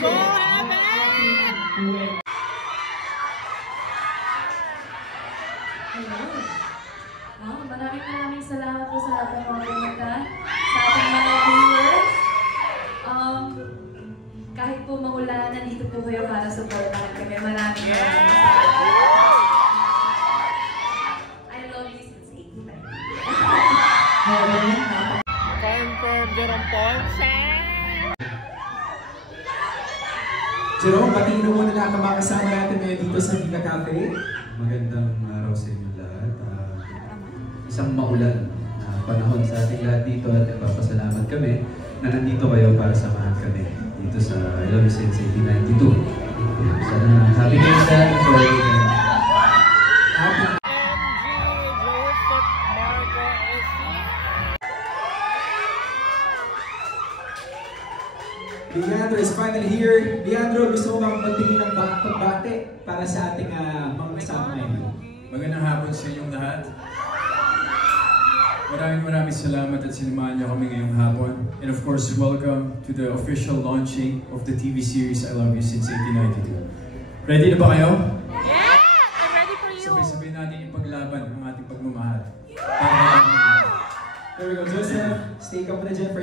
Go, Evan! Maraming salamat po sa lahat ng mga pumunta, sa ating mga viewers. Kahit po maulan, nandito po kayo para supportahan kami. Maraming salamat. I love you since 85. Confirm, Jerome Ponce! Jerome, batiin na muna lahat ng mga kasama natin ngayon dito sa Vika Cafe. Magandang araw sa inyo lahat. Isang maulan na panahon sa ating lahat dito at nagpapasalamat kami na nandito kayo para samahan kami dito sa I Love You Since 1892. Sana happy days sa enjoy. Leandro is finally here. Leandro, gusto mo bang magtingin ng pagbate para sa ating mga kasama ngayon? Magandang hapon sa inyong lahat. Maraming salamat at sinamahan niyo kami ngayong hapon. And of course, welcome to the official launching of the TV series I Love You Since 1892. Ready na ba kayo? Yeah! I'm ready for you! Sabay-sabay natin ipaglaban ang ating pagmamahal. There we go, Joseph. Stay ka muna dyan for